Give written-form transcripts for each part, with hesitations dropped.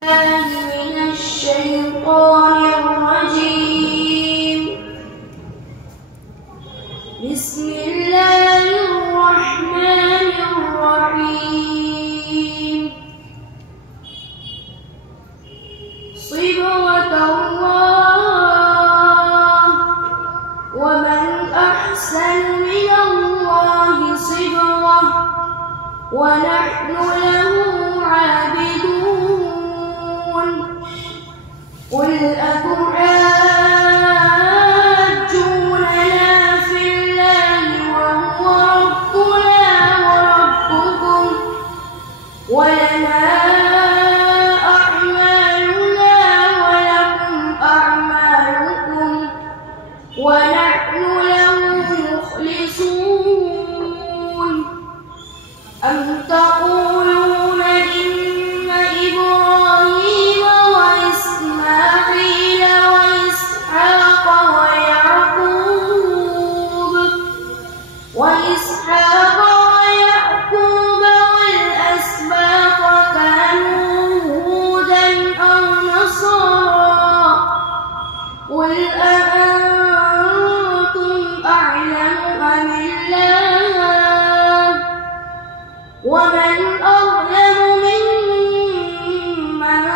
من الشيطان الرجيم. بسم الله الرحمن الرحيم. صبغة الله ومن أحسن من الله صبغة ونحن له عابدون. قل أتحاجوننا في الله وهو ربنا وربكم ولنا أعمالنا ولكم أعمالكم ونحن له مخلصون. أم تقولون إن إبراهيم وإسماعيل وإسحاق ويعقوب والأسباط كانوا هودا أو نصارى؟ قل أأنتم أعلم أم الله؟ ومن أظلم ممن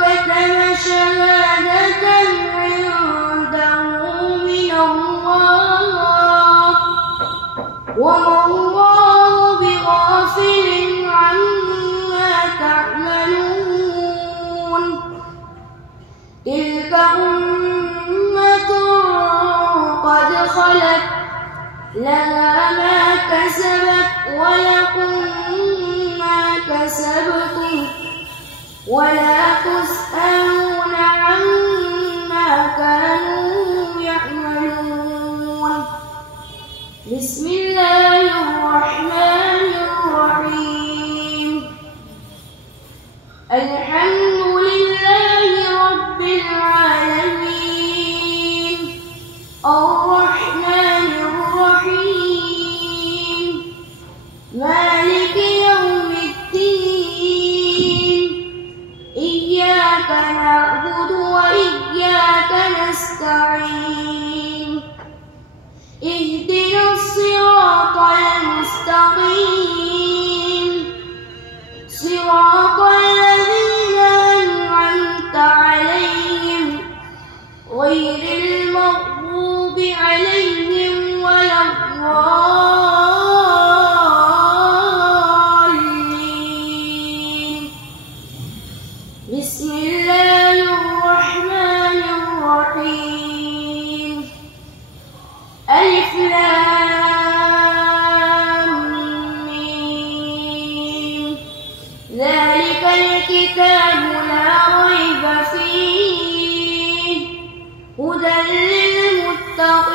كتم شهادة عنده من الله وما الله بغافل عما تعملون. تلك أمة قد خلت لها ما كسبت ولكم ما كسبتم ولا تسألون عما كانوا يعملون. بسم الله الرحمن الرحيم. الحمد لله رب العالمين الرحمن الرحيم مالك يوم الدين. إياك نعبد وإياك نستعين. اهدنا الصراط المستقيم صراط الذين أنعمت عليهم غير المغضوب عليهم ولا الضالين. بسم الله الرحمن الرحيم. ألف لام ميم. ذلك الكتاب لا ريب فيه هدى للمتقين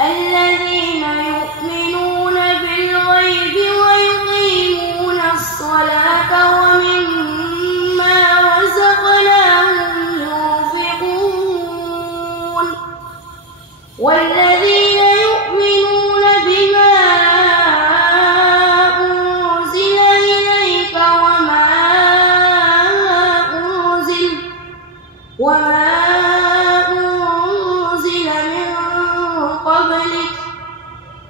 الذين يؤمنون بالغيب ويقيمون الصلاة ومما رزقناهم ينفقون. والذين يؤمنون بما أنزل إليك وما أنزل من قبلك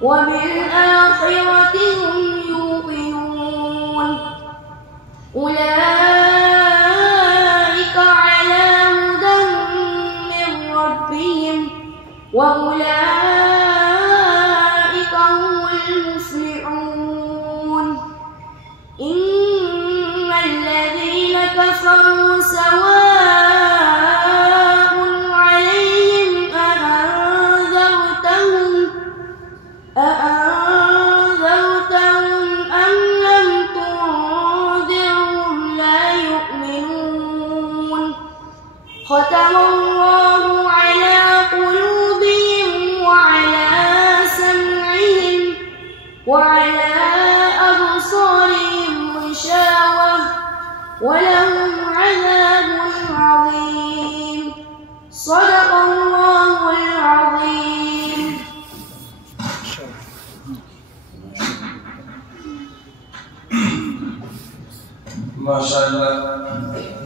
وبالآخرة هم يوقنون. أولئك على هدى من ربهم وأولئك هم المفلحون. إن الذين كفروا سواء عليهم أأنذرتهم أم لم تنذرهم لا يؤمنون. ختم الله على قلوبهم وعلى سمعهم وعلى أبصارهم غشاوة ولهم عذاب عظيم. صدق الله العظيم. Masya Allah.